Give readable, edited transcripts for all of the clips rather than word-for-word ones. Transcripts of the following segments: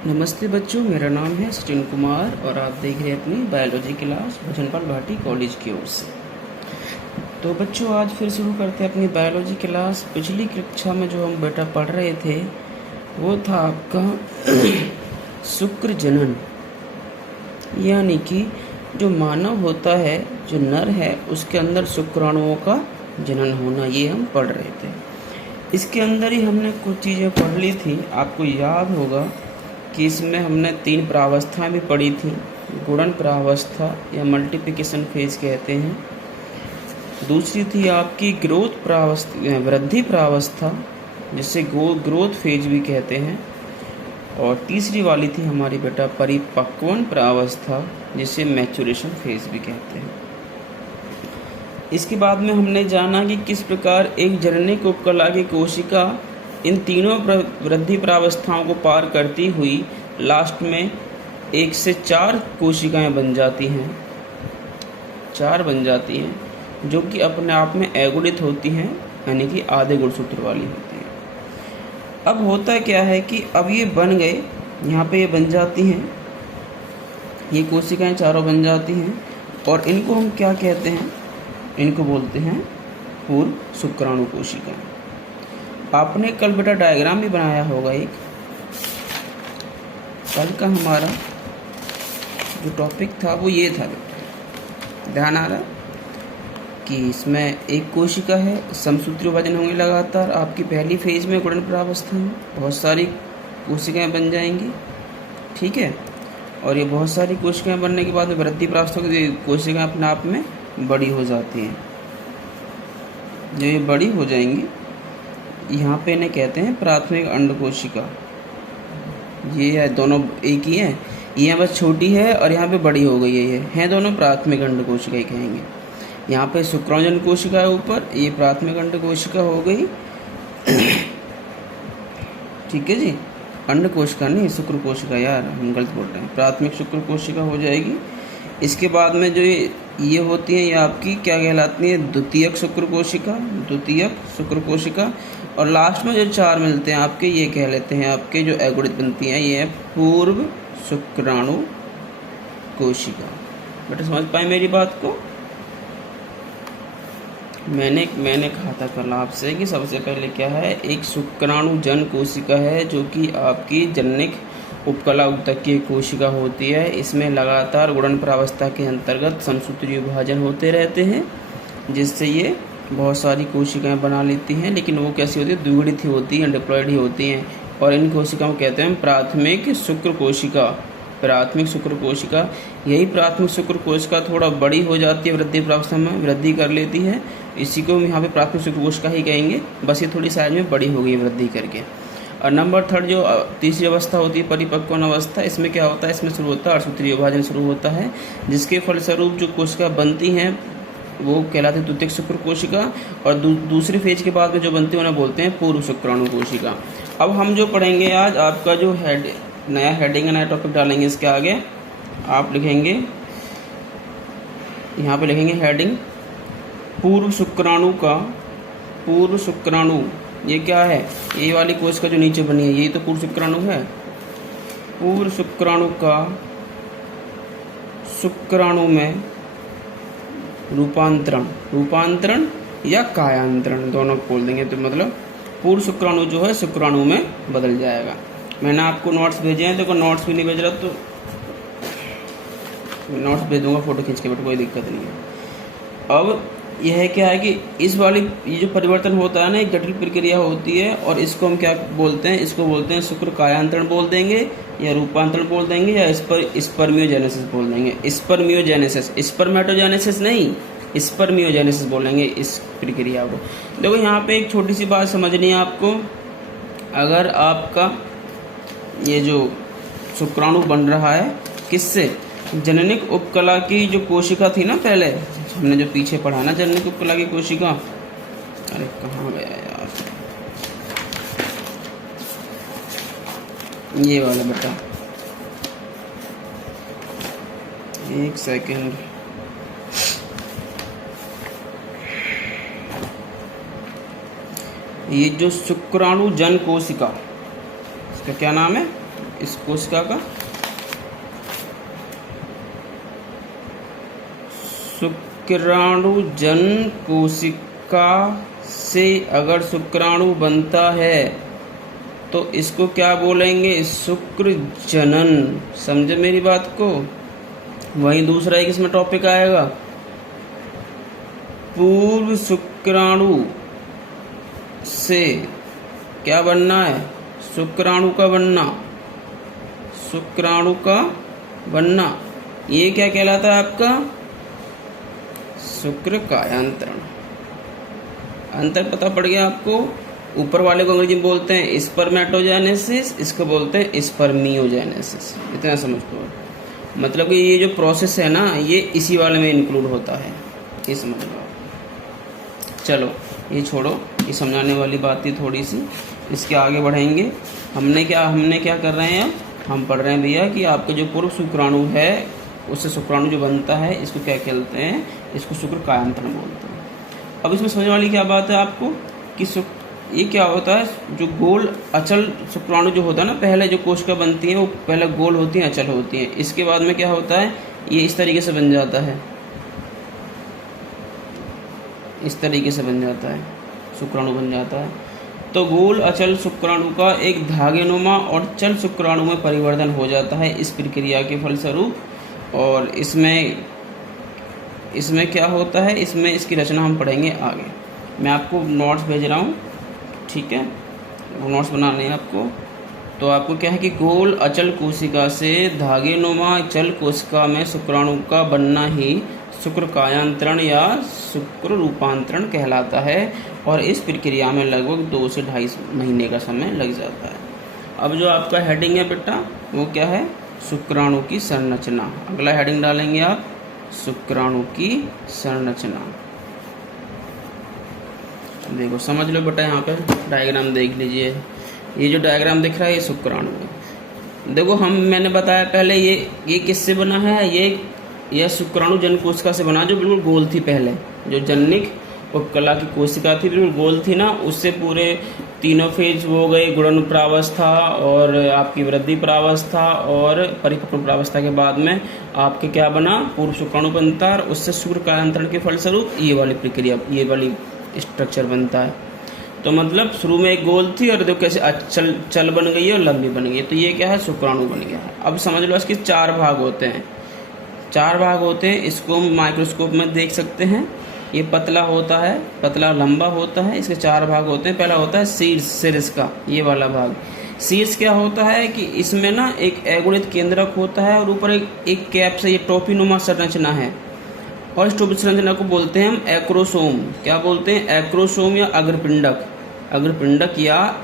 नमस्ते बच्चों, मेरा नाम है सचिन कुमार और आप देख रहे हैं अपनी बायोलॉजी क्लास भजनपाल भाटी कॉलेज की ओर से। तो बच्चों, आज फिर शुरू करते हैं अपनी बायोलॉजी क्लास। पिछली कक्षा में जो हम बेटा पढ़ रहे थे वो था आपका शुक्र जनन, यानी कि जो मानव होता है, जो नर है, उसके अंदर शुक्राणुओं का जनन होना, ये हम पढ़ रहे थे। इसके अंदर ही हमने कुछ चीज़ें पढ़ ली थी। आपको याद होगा कि इसमें हमने 3 प्रावस्थाएं भी पढ़ी थी। गुणन प्रावस्था या मल्टीप्लिकेशन फेज कहते हैं। दूसरी थी आपकी ग्रोथ प्रावस्था, वृद्धि प्रावस्था, जिसे ग्रोथ फेज भी कहते हैं। और तीसरी वाली थी हमारी बेटा परिपक्वन प्रावस्था, जिसे मैचुरेशन फेज भी कहते हैं। इसके बाद में हमने जाना कि किस प्रकार एक जननिक उपकला की कोशिका इन तीनों वृद्धि प्रावस्थाओं को पार करती हुई लास्ट में 1 से 4 कोशिकाएं बन जाती हैं, 4 बन जाती हैं, जो कि अपने आप में एगुणित होती हैं, यानी कि आधे गुणसूत्र वाली होती हैं। अब होता क्या है कि अब ये बन गए, यहाँ पे ये बन जाती हैं, ये कोशिकाएं चारों बन जाती हैं, और इनको हम क्या कहते हैं? इनको बोलते हैं पूर्व शुक्राणु कोशिका। आपने कल बेटा डायग्राम भी बनाया होगा एक। कल का हमारा जो टॉपिक था वो ये था बेटा, ध्यान आ रहा कि इसमें एक कोशिका है, समसूत्री विभाजन होंगे लगातार। आपकी पहली फेज में गुणन प्रावस्था में बहुत सारी कोशिकाएं बन जाएंगी, ठीक है। और ये बहुत सारी कोशिकाएं बनने के बाद में वृद्धि प्रावस्था की कोशिकाएं अपने आप में बड़ी हो जाती हैं। जो ये बड़ी हो जाएंगी, यहाँ पे इन्हें कहते हैं प्राथमिक अंड कोशिका। ये है दोनों एक ही है, यहाँ बस छोटी है और यहाँ पे बड़ी हो गई है। ये हैं दोनों प्राथमिक अंड कोशिका ही कहेंगे। यहाँ पे शुक्राणुजन कोशिका है ऊपर, ये प्राथमिक अंड कोशिका हो गई, ठीक है जी। अंड कोशिका नहीं, शुक्र कोशिका, यार हम गलत बोल रहे हैं। प्राथमिक शुक्र कोशिका हो जाएगी। इसके बाद में जो ये होती हैं, ये आपकी क्या कहलाती है? द्वितीयक शुक्र कोशिका, द्वितीयक शुक्र कोशिका। और लास्ट में जो 4 मिलते हैं आपके, ये कह लेते हैं आपके जो एगुणित बनती हैं, ये है पूर्व शुक्राणु कोशिका। बेटा समझ पाए मेरी बात को? मैंने कहा था कल आपसे कि सबसे पहले क्या है, एक शुक्राणु जन कोशिका है, जो कि आपकी जननिक उपकला ऊतकीय कोशिका होती है। इसमें लगातार गुणन प्रावस्था के अंतर्गत समसूत्री विभाजन होते रहते हैं, जिससे ये बहुत सारी कोशिकाएं बना लेती हैं। लेकिन वो कैसी होती है? द्विगुणित ही होती हैं, डिप्लॉयड ही होती हैं। और इन कोशिकाओं को कहते हैं प्राथमिक शुक्र कोशिका। प्राथमिक शुक्र कोशिका, यही प्राथमिक शुक्र कोशिका थोड़ा बड़ी हो जाती है, वृद्धि प्रावस्था में वृद्धि कर लेती है। इसी को हम यहाँ पे प्राथमिक शुक्र कोशिका ही कहेंगे, बस ये थोड़ी साइज में बड़ी हो गई वृद्धि करके। और नंबर 3 जो तीसरी अवस्था होती है परिपक्वन अवस्था, इसमें क्या होता है? इसमें शुरू होता है अर्थसूत्रीय विभाजन शुरू होता है, जिसके फलस्वरूप जो कोशिका बनती हैं वो कहलाती है द्वितीयक शुक्र कोशिका। और दूसरे फेज के बाद में जो बनती है उन्हें बोलते हैं पूर्व शुक्राणु कोशिका। अब हम जो पढ़ेंगे आज, आपका जो नया हेडिंग है, नया टॉपिक डालेंगे इसके आगे। आप लिखेंगे, यहाँ पे लिखेंगे हेडिंग पूर्व शुक्राणु का, पूर्व शुक्राणु। ये क्या है? ये वाली कोशिका जो नीचे बनी है, यही तो पूर्व शुक्राणु है। पूर्व शुक्राणु का शुक्राणु में रूपांतरण या कायांतरण, दोनों बोल देंगे तो मतलब पूर्व शुक्राणु जो है शुक्राणु में बदल जाएगा। मैंने आपको नोट्स भेजे हैं, देखो नोट्स भी नहीं भेज रहा तो नोट्स भेज दूंगा फोटो खींच के, बट कोई दिक्कत नहीं है। अब यह क्या है कि इस वाली ये जो परिवर्तन होता है ना, एक जटिल प्रक्रिया होती है, और इसको हम क्या बोलते हैं? इसको बोलते हैं शुक्र कायांतरण बोल देंगे, या रूपांतरण बोल देंगे, या स्पर्मियोजेनेसिस बोल देंगे। स्पर्मियोजेनेसिस, स्पर्मेटोजेनेसिस नहीं, स्पर्मियोजेनेसिस बोलेंगे इस प्रक्रिया को। देखो यहाँ पे एक छोटी सी बात समझनी है आपको। अगर आपका ये जो शुक्राणु बन रहा है किससे? जननिक उपकला की जो कोशिका थी ना, पहले हमने जो पीछे पढ़ा ना, जननिक उपकला की कोशिका। अरे कहाँ गया यार, ये वाला बेटा, एक सेकंड। ये जो शुक्राणु जन कोशिका, इसका क्या नाम है? इस कोशिका का शुक्राणु जन कोशिका से अगर शुक्राणु बनता है तो इसको क्या बोलेंगे? शुक्र जनन। समझे मेरी बात को? वहीं दूसरा एक इसमें टॉपिक आएगा, पूर्व शुक्राणु से क्या बनना है? शुक्राणु का बनना, शुक्राणु का बनना। ये क्या कहलाता है आपका? शुक्र कायांतरण। अंतर पता पड़ गया आपको? ऊपर वाले को अंग्रेजी में बोलते हैं स्पर्मेटोजेनेसिस, इसको बोलते हैं स्पर्मियोजेनेसिस। इतना समझ लो। मतलब कि ये जो प्रोसेस है ना, ये इसी वाले में इंक्लूड होता है, ये समझ लो। चलो ये छोड़ो, ये समझाने वाली बात थी थोड़ी सी, इसके आगे बढ़ेंगे। हमने क्या कर रहे हैं? हम पढ़ रहे हैं भैया कि आपके जो पूर्व शुक्राणु है उससे शुक्राणु जो बनता है इसको क्या कहते हैं? इसको शुक्र कायांतरण बोलते हैं। अब इसमें समझने वाली क्या बात है आपको कि ये क्या होता है? जो गोल अचल शुक्राणु जो होता है ना, पहले जो कोशिका बनती है वो पहले गोल होती है, अचल होती है। इसके बाद में क्या होता है? ये इस तरीके से बन जाता है, इस तरीके से बन जाता है, शुक्राणु बन जाता है। तो गोल अचल शुक्राणु का एक धागेनुमा और चल शुक्राणु में परिवर्तन हो जाता है इस प्रक्रिया के फलस्वरूप। और इसमें क्या होता है? इसमें इसकी रचना हम पढ़ेंगे आगे। मैं आपको नोट्स भेज रहा हूँ, ठीक है? वो नोट्स बनाने हैं आपको। तो आपको क्या है कि गोल अचल कोशिका से धागेनुमा चल कोशिका में शुक्राणु का बनना ही शुक्र कायांतरण या शुक्र रूपांतरण कहलाता है। और इस प्रक्रिया में लगभग 2 से 2.5 महीने का समय लग जाता है। अब जो आपका हेडिंग है बेटा वो क्या है? शुक्राणु की संरचना। अगला हेडिंग डालेंगे आप, शुक्राणु की संरचना। देखो समझ लो बेटा, यहाँ पे डायग्राम देख लीजिए। ये जो डायग्राम दिख रहा है ये शुक्राणु है। देखो मैंने बताया पहले ये किससे बना है? यह शुक्राणु जन कोशिका से बना, जो बिल्कुल गोल थी। पहले जो जननिक उपकला की कोशिका थी बिल्कुल गोल थी ना, उससे पूरे तीनों फेज हो गए, गुणन प्रावस्था और आपकी वृद्धि प्रावस्था और परिपक्व प्रावस्था के बाद में आपके क्या बना? पूर्व शुक्राणु बनता है। उससे शुक्र कायांतरण के फलस्वरूप ये वाली प्रक्रिया, ये वाली स्ट्रक्चर बनता है। तो मतलब शुरू में एक गोल थी और देखो कैसे चल बन गई है और लंबी बन गई है। तो ये क्या है? शुक्राणु बन गया है। अब समझ लो इसके 4 भाग होते हैं, 4 भाग होते हैं। इसको माइक्रोस्कोप में देख सकते हैं। ये पतला होता है, पतला लंबा होता है। इसके 4 भाग होते हैं। पहला होता है शीर्ष का, ये वाला भाग। शीर्ष क्या होता है कि इसमें ना एक अगुणित केंद्रक होता है और ऊपर एक कैप से ये टोपीनुमा संरचना है। और इस टोपी संरचना को बोलते हैं हम एक्रोसोम। क्या बोलते हैं? एक्रोसोम या अग्रपिंडक। अग्रपिंडक या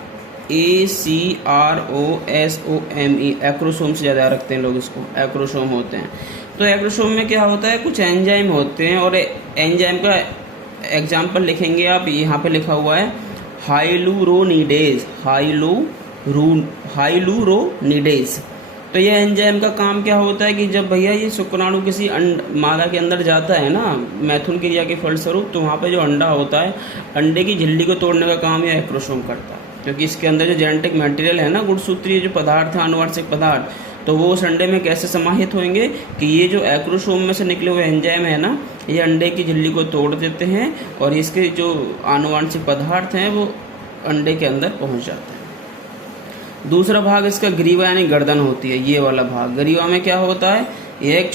ACROSOME, एक्रोसोम से ज़्यादा रखते हैं लोग इसको, एक्रोसोम होते हैं। तो एक्रोसोम में क्या होता है? कुछ एंजाइम होते हैं और एंजाइम का एग्जाम्पल लिखेंगे आप। यहाँ पे लिखा हुआ है हाइलूरोनिडेज, हाइलूरोनिडेज। तो यह एंजाइम का काम क्या होता है कि जब भैया ये शुक्राणु किसी मादा के अंदर जाता है ना, मैथुन क्रिया के फलस्वरूप, तो वहाँ पे जो अंडा होता है, अंडे की झिल्ली को तोड़ने का काम यह एक्रोसोम करता है। क्योंकि इसके अंदर जो जेनेटिक मटेरियल है ना, गुणसूत्रीय जो पदार्थ है, आनुवंशिक पदार्थ, तो वो उस अंडे में कैसे समाहित होंगे कि ये जो एक्रोसोम में से निकले हुए एंजाइम है ना, ये अंडे की झिल्ली को तोड़ देते हैं और इसके जो आनुवंशिक पदार्थ हैं वो अंडे के अंदर पहुँच जाते हैं। दूसरा भाग इसका ग्रीवा यानी गर्दन होती है, ये वाला भाग। ग्रीवा में क्या होता है? ये एक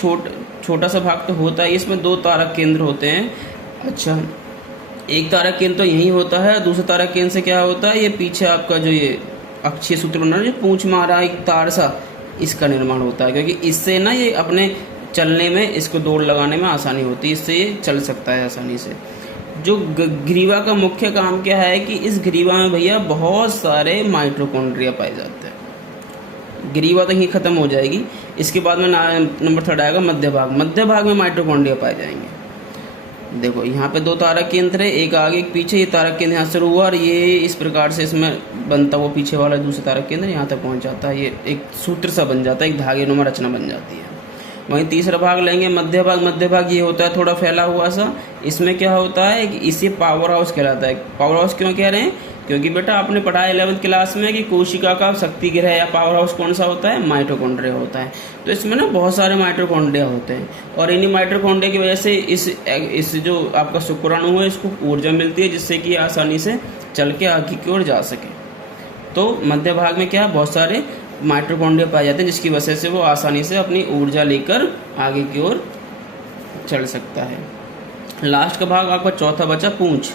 छोटा सा भाग तो होता है, इसमें 2 तारक केंद्र होते हैं। अच्छा, एक तारक केंद्र तो यही होता है, दूसरा तारक केंद्र से क्या होता है? ये पीछे आपका जो ये अक्षीय सूत्र बना है, जो पूंछ मारा एक तार सा, इसका निर्माण होता है। क्योंकि इससे ना ये अपने चलने में, इसको दौड़ लगाने में आसानी होती है, इससे ये चल सकता है आसानी से। जो ग्रीवा का मुख्य काम क्या है कि इस ग्रीवा में भैया बहुत सारे माइटोकॉन्ड्रिया पाए जाते हैं। ग्रीवा तक ही खत्म हो जाएगी। इसके बाद में नंबर 3 आएगा मध्य भाग। मध्य भाग में माइटोकॉन्ड्रिया पाए जाएंगे। देखो यहाँ पे 2 तारक केंद्र है, एक आगे एक पीछे। ये तारक केंद्र यहाँ से शुरू हुआ और ये इस प्रकार से इसमें बनता हुआ पीछे वाला दूसरा तारक केंद्र यहाँ तक पहुँच जाता है। ये एक सूत्र सा बन जाता है, एक धागेनुमा रचना बन जाती है। वहीं तीसरा भाग लेंगे मध्य भाग। मध्य भाग ये होता है थोड़ा फैला हुआ सा। इसमें क्या होता है कि इसे पावर हाउस कहलाता है। पावर हाउस क्यों कह रहे हैं? क्योंकि बेटा आपने पढ़ा 11वीं क्लास में कि कोशिका का शक्ति गृह या पावर हाउस कौन सा होता है, माइटोकॉन्ड्रिया होता है। तो इसमें ना बहुत सारे माइटोकॉन्ड्रिया होते हैं और इन्हीं माइटोकॉन्ड्रिया की वजह से इस जो आपका शुक्राणु है इसको ऊर्जा मिलती है, जिससे कि आसानी से चल के आगे की ओर जा सके। तो मध्य भाग में क्या बहुत सारे माइटोकॉन्ड्रिया पाए जाते हैं, जिसकी वजह से वो आसानी से अपनी ऊर्जा लेकर आगे की ओर चल सकता है। लास्ट का भाग आपका चौथा बचा पूंछ।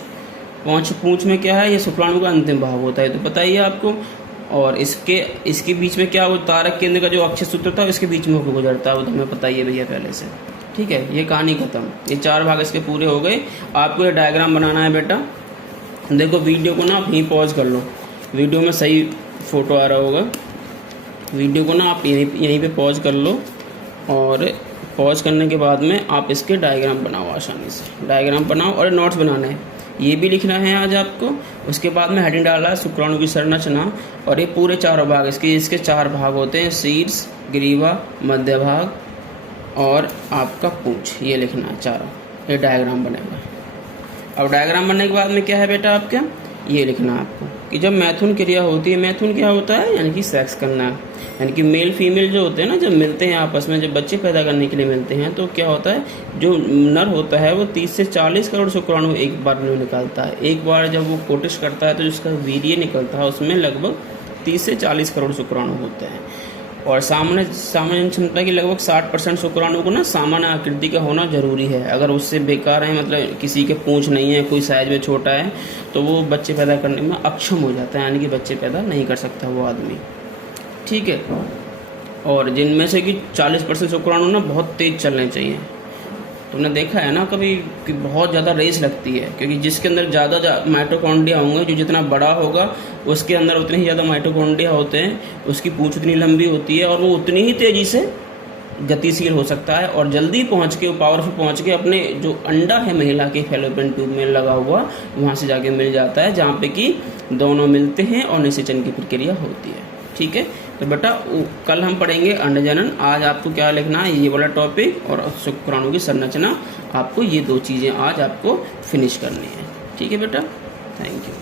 पूंछ में क्या है, ये शुक्राणु का अंतिम भाग होता है, तो बताइए आपको। और इसके बीच में क्या वो तारक केंद्र का जो अक्षय सूत्र था इसके बीच में होकर गुजरता है, वो तुम्हें पता ही है भैया पहले से। ठीक है, ये कहानी खत्म। ये 4 भाग इसके पूरे हो गए। आपको ये डायग्राम बनाना है बेटा। देखो वीडियो को ना आप यहीं पॉज कर लो, वीडियो में सही फोटो आ रहा होगा। वीडियो को ना आप यहीं पे पॉज कर लो और पॉज करने के बाद में आप इसके डायग्राम बनाओ, आसानी से डायग्राम बनाओ और नोट्स बनाना है, ये भी लिखना है आज आपको। उसके बाद में हेडिंग डाला है शुक्राणु की संरचना, और ये पूरे 4 भाग इसके 4 भाग होते हैं, शीर्ष, ग्रीवा, मध्य भाग और आपका पूंछ, ये लिखना है 4। ये डायग्राम बनेगा। अब डायग्राम बनने के बाद में क्या है बेटा आपका, ये लिखना है आपको कि जब मैथुन क्रिया होती है, मैथुन क्या होता है यानी कि सेक्स करना, यानी कि मेल फीमेल जो होते हैं ना, जब मिलते हैं आपस में, जब बच्चे पैदा करने के लिए मिलते हैं, तो क्या होता है जो नर होता है वो 30 से 40 करोड़ शुक्राणु एक बार में निकालता है। एक बार जब वो कोशिश करता है तो जिसका वीर्य निकलता है उसमें लगभग 30 से 40 करोड़ शुक्राणु होते हैं। और सामान्य क्षमता की लगभग 60% शुक्राणु को ना सामान्य आकृति का होना जरूरी है। अगर उससे बेकार है, मतलब किसी के पूंछ नहीं है, कोई साइज में छोटा है, तो वो बच्चे पैदा करने में अक्षम हो जाता है, यानी कि बच्चे पैदा नहीं कर सकता वो आदमी। ठीक है, और जिनमें से कि 40% शुक्राणु ना बहुत तेज चलने चाहिए। तुमने देखा है ना कभी कि बहुत ज़्यादा रेस लगती है, क्योंकि जिसके अंदर ज़्यादा माइटोकॉन्ड्रिया होंगे, जो जितना बड़ा होगा उसके अंदर उतने ही ज़्यादा माइटोकॉन्ड्रिया होते हैं, उसकी पूंछ उतनी लंबी होती है और वो उतनी ही तेज़ी से गतिशील हो सकता है और जल्दी पहुंच के, पावरफुल पहुंच के अपने जो अंडा है महिला के फैलोपियन ट्यूब में लगा हुआ, वहाँ से जाके मिल जाता है, जहाँ पे कि दोनों मिलते हैं और निषेचन की प्रक्रिया होती है। ठीक है, तो बेटा कल हम पढ़ेंगे अंडजनन। आज आपको क्या लिखना है, ये वाला टॉपिक और शुक्राणु की संरचना, आपको ये 2 चीज़ें आज आपको फिनिश करनी है। ठीक है बेटा, थैंक यू।